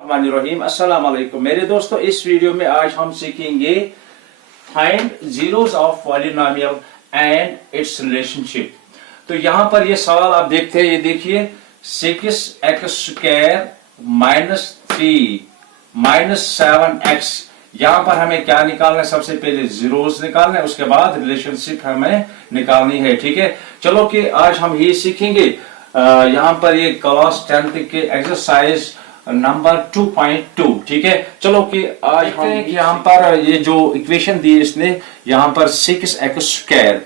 रहीम अस्सलाम वालेकुम मेरे दोस्तों, इस वीडियो में आज हम सीखेंगे find zeros of polynomial and it's relationship. तो यहाँ पर ये सवाल आप देखते हैं, ये देखिए 6x² -3 -7x। यहाँ पर हमें क्या निकालना है? सबसे पहले जीरोस निकालना है, उसके बाद रिलेशनशिप हमें निकालनी है। ठीक है, चलो कि आज हम ये सीखेंगे। यहाँ पर ये क्लास 10th के एक्सरसाइज नंबर 2.2। ठीक है, चलो कि आज हम यहाँ पर ये जो इक्वेशन दी इसने यहाँ पर 6x²,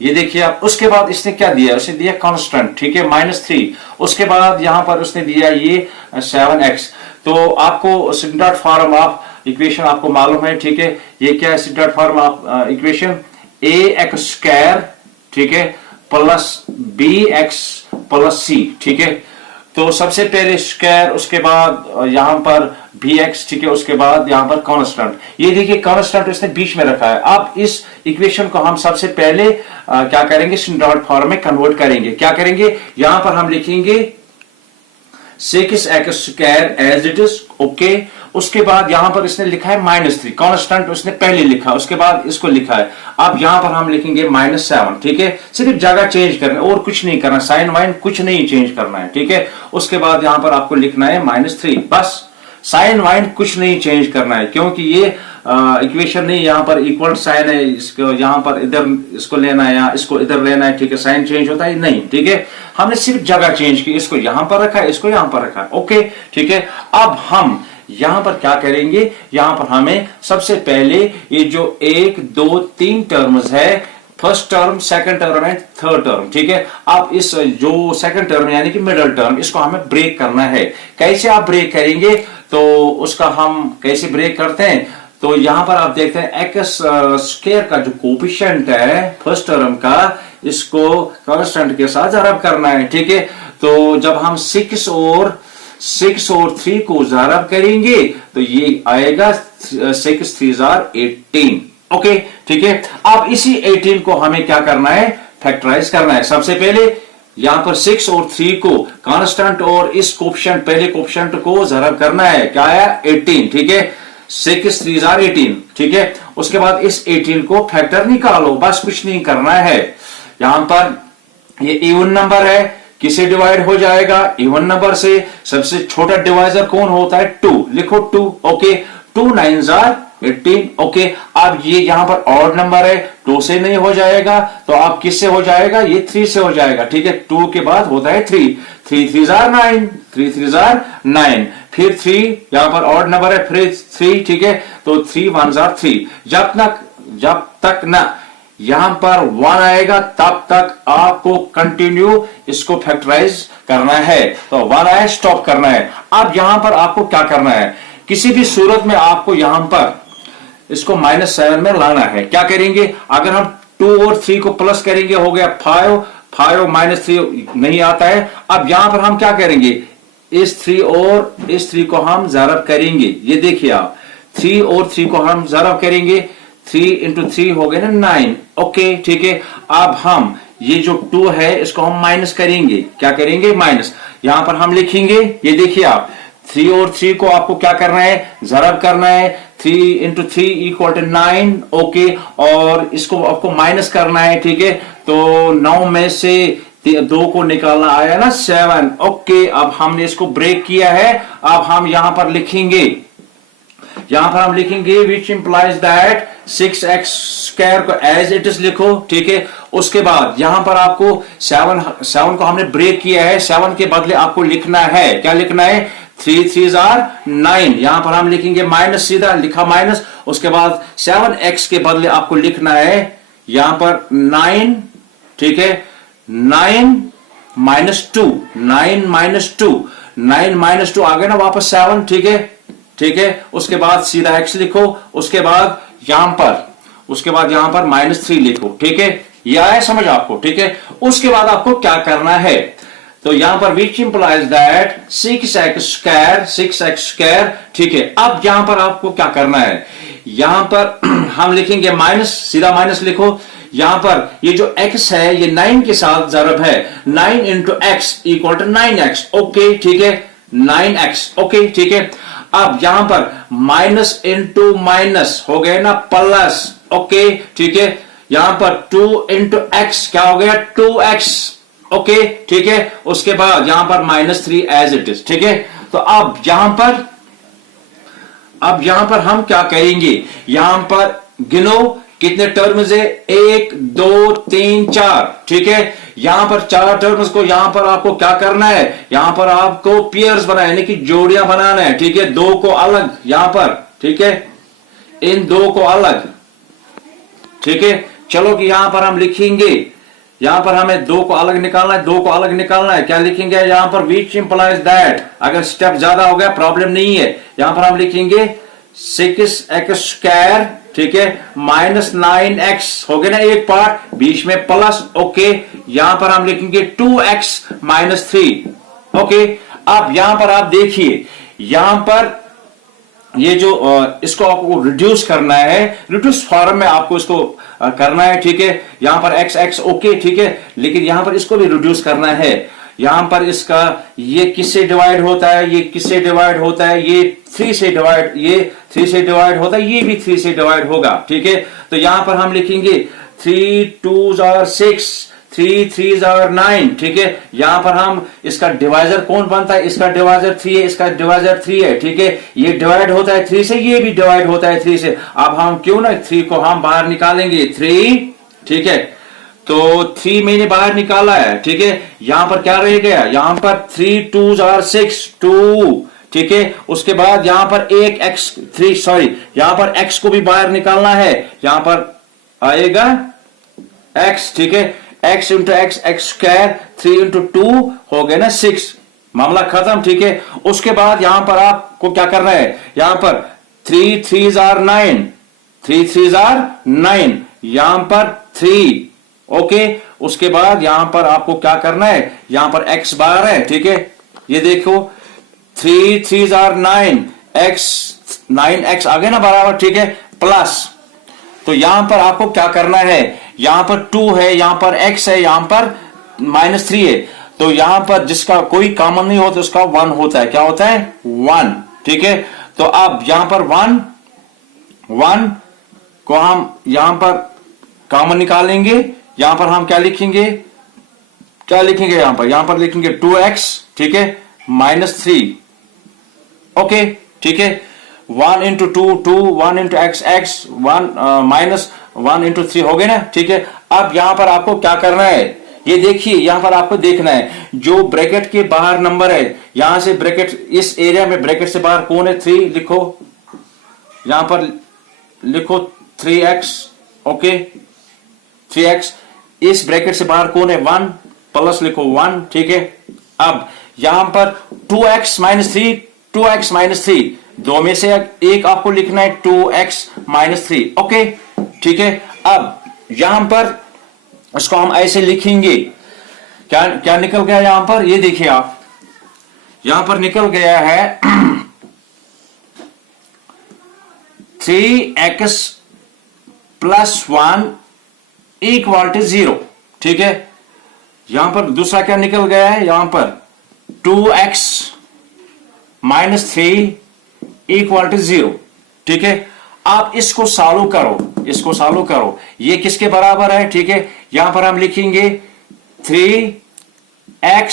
ये देखिए आप। उसके बाद इसने क्या दिया? उसने दिया कांस्टेंट, ठीक है, -3। उसके बाद यहाँ पर उसने दिया ये 7x। तो आपको सिग्नॉट फॉर्म ऑफ इक्वेशन आपको मालूम है, ठीक है। ये क्या है सिग्नॉट फॉर्म ऑफ इक्वेशन? ax², ठीक है, प्लस bx प्लस c। ठीक है, तो सबसे पहले स्क्वायर, उसके बाद यहाँ पर bx, ठीक है, उसके बाद यहाँ पर कांस्टेंट। ये देखिए कांस्टेंट इसने बीच में रखा है। अब इस इक्वेशन को हम सबसे पहले क्या करेंगे? सिग्नॉट फॉर्म में कन्वर्ट करेंगे। क्या करेंगे? यहाँ पर हम लिखेंगे 6x² as it is, okay. उसके बाद यहां पर इसने लिखा है -3, कांस्टेंट उसने पहले लिखा, उसके बाद इसको लिखा है। अब यहां पर हम लिखेंगे -7, ठीक है। सिर्फ जगह चेंज करना और कुछ नहीं करना, साइन वाइन कुछ नहीं चेंज करना है, ठीक है। उसके बाद यहां पर आपको लिखना है -3, बस। साइन वाइन कुछ नहीं चेंज करना है, क्योंकि ये इक्वेशन नहीं, यहाँ पर इक्वल साइन है, इसको यहाँ पर इधर इसको लेना है या इसको इधर लेना है, ठीक है। साइन चेंज होता है नहीं, ठीक है। हमने सिर्फ जगह चेंज की, इसको यहाँ पर रखा है, इसको यहाँ पर रखा है, ओके, ठीक है। अब हम यहां पर क्या करेंगे? यहां पर हमें सबसे पहले ये जो 1 2 3 टर्म्स है, first term, second term and third term, ठीक है। अब इस जो सेकंड टर्म यानी कि मिडिल टर्म, इसको हमें ब्रेक करना है। कैसे आप ब्रेक करेंगे? तो उसका हम कैसे ब्रेक करते हैं? तो यहां पर आप देखते हैं x² का जो कोफिशिएंट है फर्स्ट टर्म का, इसको कांस्टेंट के साथ ज़रब करना है, ठीक है। तो जब हम 6 और 3 को ज़रब करेंगे तो ये आएगा 6 3 18, ओके, ठीक है। अब इसी 18 को हमें क्या करना है? फैक्टराइज करना है। सबसे पहले यहां पर 6 और 3 को कांस्टेंट और इस कोफिशिएंट, पहले कोफिशिएंट को ज़रब करना है। क्या आया? 18, ठीक है। 6 3 18, ठीक है। उसके बाद इस 18 को फैक्टर निकालो, बस कुछ नहीं करना है। यहां पर ये इवन नंबर है, किसे डिवाइड हो जाएगा? इवन नंबर से। सबसे छोटा डिवाइजर कौन होता है? 2, लिखो 2, ओके। 2 9 18, ओके। अब ये यहां पर ऑड नंबर है, 2 से नहीं हो जाएगा, तो अब किससे हो जाएगा? ये 3 से हो जाएगा, ठीक है। 2 के बाद होता है 3 3 3 9, 3 3 9। फिर 3 यहां पर ऑड नंबर है, फिर 3, ठीक है। तो 3 1 3। जब तक ना यहां पर 1 आएगा तब तक आपको कंटिन्यू इसको फैक्टराइज करना है। तो 1 आया, स्टॉप करना है। अब यहां पर आपको क्या करना है? किसी भी सूरत में आपको यहां पर इसको -7 में लाना है। क्या करेंगे? अगर हम 2 और 3 को प्लस करेंगे, हो गया 5 -3 नहीं आता है। अब यहां पर हम क्या करेंगे? इस 3 और इस 3 को हम ज़रब करेंगे। ये देखिए आप, 3 और 3 को हम ज़रब करेंगे, 3 × 3 हो गए ना 9, ओके, ठीक है। अब हम ये जो 2 है इसको हम माइनस करेंगे। क्या करेंगे? माइनस। यहां पर हम लिखेंगे, ये देखिए आप, 3 और 3 को आपको क्या करना है? ज़रब करना है। 3 × 3 = 9, ओके। और इसको आपको माइनस करना है, ठीक है। तो 9 में से 2 को निकालना आया ना 7, ओके। अब हमने इसको ब्रेक किया है। अब हम यहां पर लिखेंगे, विच इंप्लाइज दैट 6x² को एज इट इज लिखो, ठीक है। उसके बाद यहां पर आपको 7 को हमने ब्रेक किया है, 7 के बदले आपको लिखना है, क्या लिखना है? 3 3 9। यहां पर हम लिखेंगे माइनस, सीधा लिखा माइनस। उसके बाद 7x के बदले आपको लिखना है यहां पर 9, ठीक है। 9 -2, 9 -2 आ गया ना वापस 7, ठीक है, ठीक है। उसके बाद सीधा x लिखो, उसके बाद यहां पर -3 लिखो, ठीक है। यह आया समझ आपको, ठीक है। उसके बाद आपको क्या करना है? तो यहां पर विच इंप्लाइज दैट 6x², ठीक है। अब यहां पर आपको क्या करना है? यहां पर हम लिखेंगे माइनस, सीधा माइनस लिखो। यहां पर ये जो x है ये 9 के साथ ज़रब है, 9 × x = 9x, ओके, ठीक है। 9x। ओके ठीक है, अब यहां पर माइनस इंटू माइनस हो गया ना प्लस। ओके ठीक है, यहां पर 2 इंटू एक्स क्या हो गया 2x। ओके ठीक है, उसके बाद यहां पर -3 एज इट इज। ठीक है, तो अब यहां पर हम क्या करेंगे, यहां पर गिनो कितने टर्म्स है 1 2 3 4। ठीक है, यहां पर 4 टर्म्स को यहां पर आपको क्या करना है, यहां पर आपको पेयर्स बनाना यानी कि जोड़ियां बनाना है। ठीक है, 2 को अलग यहां पर, ठीक है, इन 2 को अलग। ठीक है, चलो कि यहां पर हम लिखेंगे, यहां पर हमें 2 को अलग निकालना है, 2 को अलग निकालना है, क्या लिखेंगे यहां पर विच इंप्लाइज दैट, अगर स्टेप ज्यादा हो गया प्रॉब्लम नहीं है, यहां पर हम लिखेंगे 6x²। ठीक है, -9x हो गया ना एक पार्ट, बीच में प्लस। ओके, यहां पर हम लिखेंगे 2x -3। ओके, अब यहां पर आप देखिए, यहां पर ये जो इसको आपको रिड्यूस करना है, रिड्यूस फॉर्म में आपको इसको करना है। ठीक है, यहां पर x ओके ठीक है, लेकिन यहां पर इसको भी रिड्यूस करना है। यहां पर इसका ये किससे डिवाइड होता है, ये किससे डिवाइड होता है, ये 3 से डिवाइड, ये 3 से डिवाइड होता है, ये भी 3 से डिवाइड होगा। ठीक है, तो यहां पर हम लिखेंगे 3 2s are 6, 3 3s are 9। ठीक है, यहां पर हम इसका डिवाइजर कौन बनता है, इसका डिवाइजर 3 है, इसका डिवाइजर 3 है। ठीक है, ये डिवाइड होता है 3 से, ये भी डिवाइड होता है 3 से। अब हम क्यों ना 3 को हम बाहर निकालेंगे 3। ठीक है, तो 3 मैंने बाहर निकाला है। ठीक है, यहां पर क्या रह गया, यहां पर 3 2s are 6 2। ठीक है, उसके बाद यहां पर एक यहां पर x को भी बाहर निकालना है, यहां पर आएगा x। ठीक है, x इंटू x² 3 इंटू 2 हो गया ना 6, मामला खत्म। ठीक है, उसके बाद यहां पर आपको क्या करना है, यहां पर 3 3s are 9, 3 3s are 9, यहां पर 3। ओके, उसके बाद यहां पर आपको क्या करना है, यहां पर x बाहर है। ठीक है, ये देखो 3 3s are 9, x 9x आ गया ना बराबर। ठीक है, प्लस, तो यहां पर आपको क्या करना है, यहां पर 2 है, यहां पर x है, यहां पर -3 है, तो यहां पर जिसका कोई कॉमन नहीं होता उसका 1 होता है। क्या होता है 1। ठीक है, तो अब यहां पर 1 को हम यहां पर कॉमन निकालेंगे, यहां पर हम क्या लिखेंगे, यहां पर लिखेंगे 2x। ठीक है, -3। ओके ठीक है, 1 इंटू 2 2, 1 इंटू x 1 -1 इंटू 3 हो गए ना। ठीक है, अब यहां पर आपको क्या करना है, ये देखिए यहां पर आपको देखना है जो ब्रैकेट के बाहर नंबर है, यहां से ब्रैकेट, इस एरिया में ब्रैकेट से बाहर कौन है 3, लिखो यहां पर लिखो 3x। ओके 3x, इस ब्रैकेट से बाहर कौन है 1, प्लस लिखो 1। ठीक है, अब यहां पर 2x -3, 2x -3, दो में से एक आपको लिखना है 2x -3। ओके ठीक है, अब यहां पर इसको हम ऐसे लिखेंगे, क्या निकल गया यहां पर, ये देखिए आप, यहां पर निकल गया है 3x + 1 = 0। ठीक है, यहां पर दूसरा क्या निकल गया है, यहां पर 2x -3 = 0। ठीक है, आप इसको सॉल्व करो, ये किसके बराबर है। ठीक है, यहां पर हम लिखेंगे 3x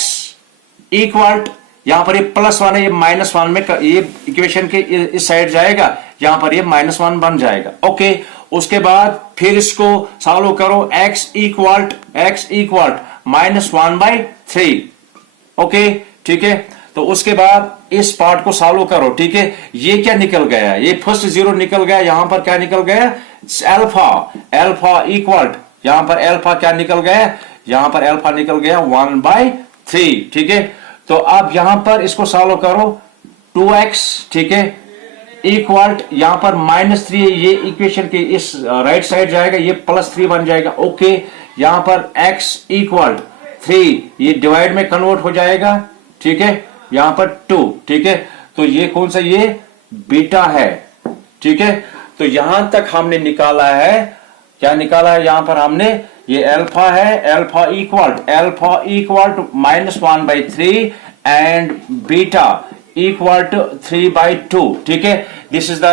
= यहां पर ये +1 है, ये -1 में, ये इक्वेशन के इस साइड जाएगा, यहां पर ये -1 बन जाएगा। ओके, उसके बाद फिर इसको सॉल्व करो, x = -1/3। ओके ठीक है, तो उसके बाद इस पार्ट को सॉल्व करो। ठीक है, ये क्या निकल गया, ये फर्स्ट 0 निकल गया, यहां पर क्या निकल गया अल्फा इक्वल, यहां पर अल्फा क्या निकल गया, यहां पर अल्फा निकल गया 1/3। ठीक है, तो अब यहां पर इसको सॉल्व करो, 2x ठीक है इक्वल, यहां पर -3 ये इक्वेशन के इस राइट साइड जाएगा, ये +3 बन जाएगा। ओके, यहां पर x = 3, ये डिवाइड में कन्वर्ट हो जाएगा। ठीक है, यहां पर 2। ठीक है, तो ये कौन सा, ये बीटा है। ठीक है, तो यहां तक हमने निकाला है, क्या निकाला है, यहां पर हमने ये अल्फा है, alpha equal -1/3 and beta equal to 3/2, ठीक है। This is the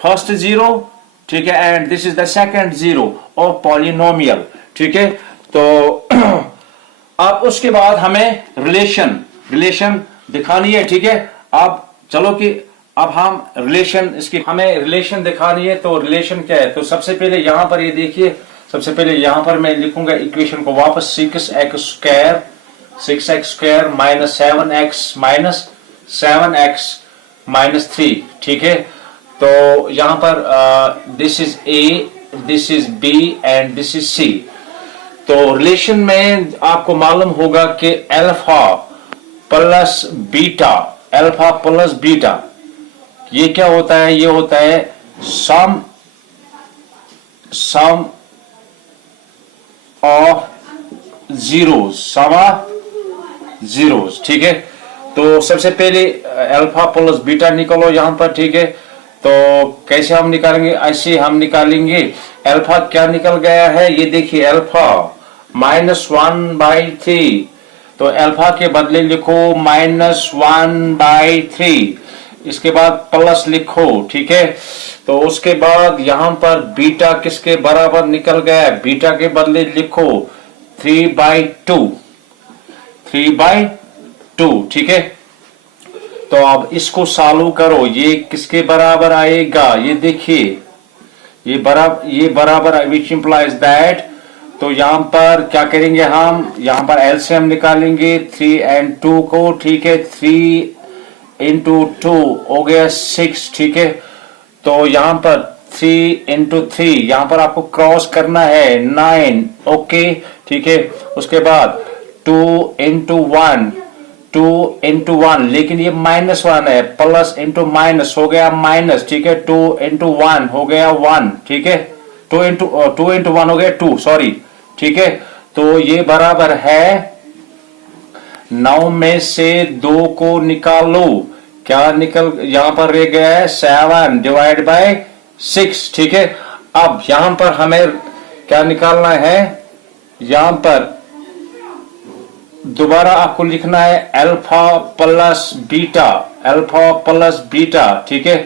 first zero, ठीक है, and this is the second zero of polynomial, ठीक है। तो अब उसके बाद हमें रिलेशन दिखानी है, ठीक है। अब चलो कि अब हम हमें रिलेशन दिखानी है। तो रिलेशन क्या है? तो सबसे पहले यहां पर ये देखिए, सबसे पहले यहां पर मैं लिखूंगा इक्वेशन को वापस, 6x² माइनस 7x माइनस 3, ठीक है। तो यहां पर this is A, this is B and this is C. तो रिलेशन में आपको मालूम होगा कि अल्फा प्लस बीटा ये क्या होता है? ये होता है सम ऑफ जीरोस, ठीक है। तो सबसे पहले अल्फा प्लस बीटा निकालो यहां पर, ठीक है। तो कैसे हम निकालेंगे? ऐसे हम निकालेंगे। अल्फा क्या निकल गया है? ये देखिए, अल्फा -1/3। तो अल्फा के बदले लिखो -1/3, इसके बाद प्लस लिखो, ठीक है। तो उसके बाद यहां पर बीटा किसके बराबर निकल गया? बीटा के बदले लिखो 3/2, ठीक है। तो अब इसको सॉल्व करो, ये किसके बराबर आएगा? ये देखिए, ये बराबर विच इंप्लाइज दैट। तो यहां पर क्या करेंगे हम? यहां पर एलसीएम निकालेंगे 3 और 2 को, ठीक है। 3 × 2 हो गया 6, ठीक है। तो यहां पर 3 × 3 यहां पर आपको क्रॉस करना है 9, ओके, ठीक है। उसके बाद 2 × 1, लेकिन ये -1 है, प्लस इंटू माइनस हो गया माइनस, ठीक है। 2 × 1 हो गया 1, ठीक है। 2 × 1 हो गया 2, सॉरी, ठीक है। तो ये बराबर है 9 में से 2 को निकालो, क्या निकल, यहां पर रह गया है 7/6, ठीक है। अब यहां पर हमें क्या निकालना है? यहां पर दोबारा आपको लिखना है अल्फा प्लस बीटा, ठीक है।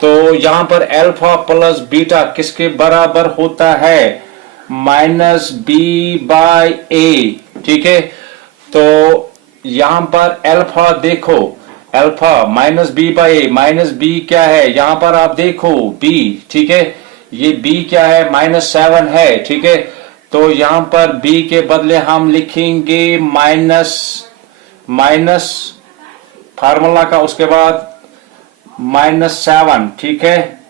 तो यहां पर अल्फा प्लस बीटा किसके बराबर होता है? -b/a, ठीक है। तो यहां पर अल्फा देखो, अल्फा -b/a, -b क्या है? यहां पर आप देखो b, ठीक है। ये b क्या है? -7 है, ठीक है। तो यहां पर b के बदले हम लिखेंगे माइनस फार्मूला का, उसके बाद -7, ठीक है।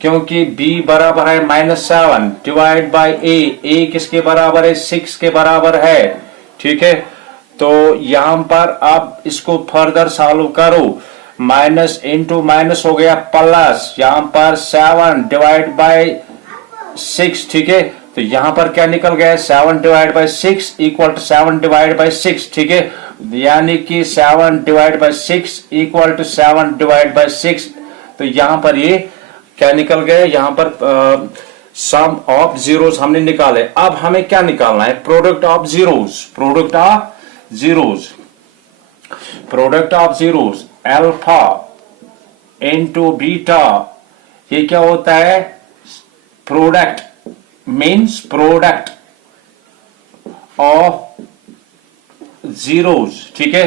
क्योंकि b बराबर है -7 डिवाइड बाय a किसके बराबर है? 6 के बराबर है, ठीक है। तो यहां पर आप इसको फर्दर सॉल्व करो, माइनस इंटू माइनस हो गया प्लस, यहां पर 7 डिवाइड बाय 6, ठीक है। तो यहां पर क्या निकल गया? 7 divide by 6 equal to 7 divide by 6, ठीक है। यानी कि 7 divide by 6 equal to 7 divide by 6। तो यहां पर ये क्या निकल गया? यहां पर सम ऑफ जीरोस हमने निकाले। अब हमें क्या निकालना है? Product of zeros alpha into beta, ये क्या होता है? Product means product of zeros, ठीक है।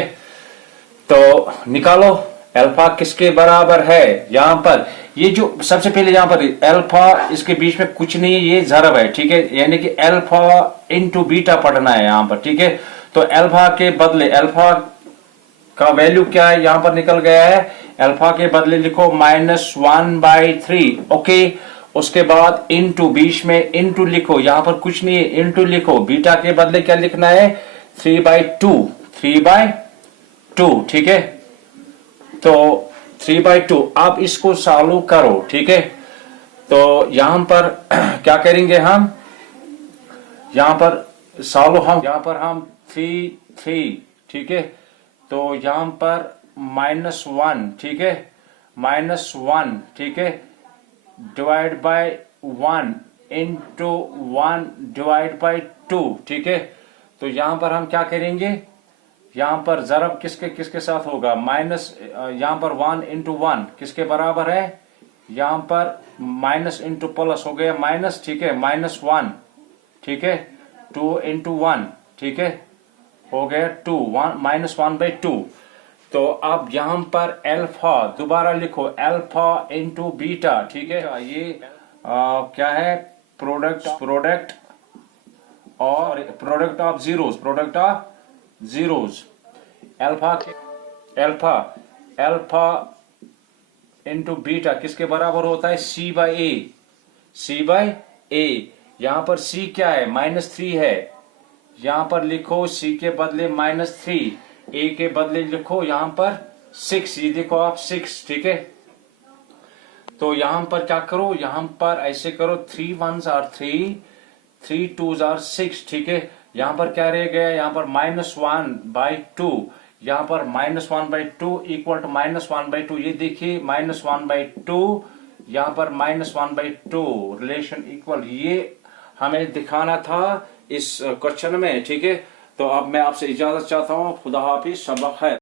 तो निकालो अल्फा किसके बराबर है? यहां पर ये जो सबसे पहले यहां पर अल्फा, इसके बीच में कुछ नहीं, ये ज़रब है, ठीक है। यानी कि अल्फा इंटू बीटा पढ़ना है यहां पर, ठीक है। तो अल्फा के बदले अल्फा का वैल्यू क्या है? यहां पर निकल गया है, अल्फा के बदले लिखो -1/3, ओके। उसके बाद इंटू, बीच में इंटू लिखो, यहां पर कुछ नहीं है, इंटू लिखो। बीटा के बदले क्या लिखना है? 3/2, ठीक है। तो 3/2, आप इसको सॉल्व करो, ठीक है। तो यहां पर क्या करेंगे हम? यहां पर हम 3, ठीक है। तो यहां पर -1, ठीक है, -1, ठीक है, divide by 1 into 1 divide by 2, ठीक है। तो यहां पर हम क्या करेंगे? यहाँ पर ज़रब किसके किसके साथ होगा, माइनस, यहाँ पर 1 इंटू 1 किसके बराबर है, यहाँ पर माइनस इंटू प्लस हो गया माइनस, ठीक है, -1, ठीक है, 2 इंटू 1, ठीक है, हो गया 2, -1/2। तो अब यहाँ पर अल्फा दोबारा लिखो, अल्फा इंटू बीटा, ठीक है, ये क्या है, प्रोडक्ट और product of zeros, alpha into beta किसके बराबर होता है, C/A। यहां पर C क्या है, -3 है, यहां पर लिखो C के बदले -3, A के बदले लिखो यहां पर 6, ये देखो आप 6, ठीक है। तो यहां पर क्या करो, यहां पर ऐसे करो, 3 1s are 3, 3 2s are 6, ठीक है। यहां पर क्या रह गया, यहां पर -1/2, यहां पर -1/2 इक्वल टू -1/2, ये देखिए -1/2, यहां पर -1/2 रिलेशन इक्वल, ये हमें दिखाना था इस क्वेश्चन में, ठीक है। तो अब मैं आपसे इजाजत चाहता हूँ, खुदा हाफिज, सबक है।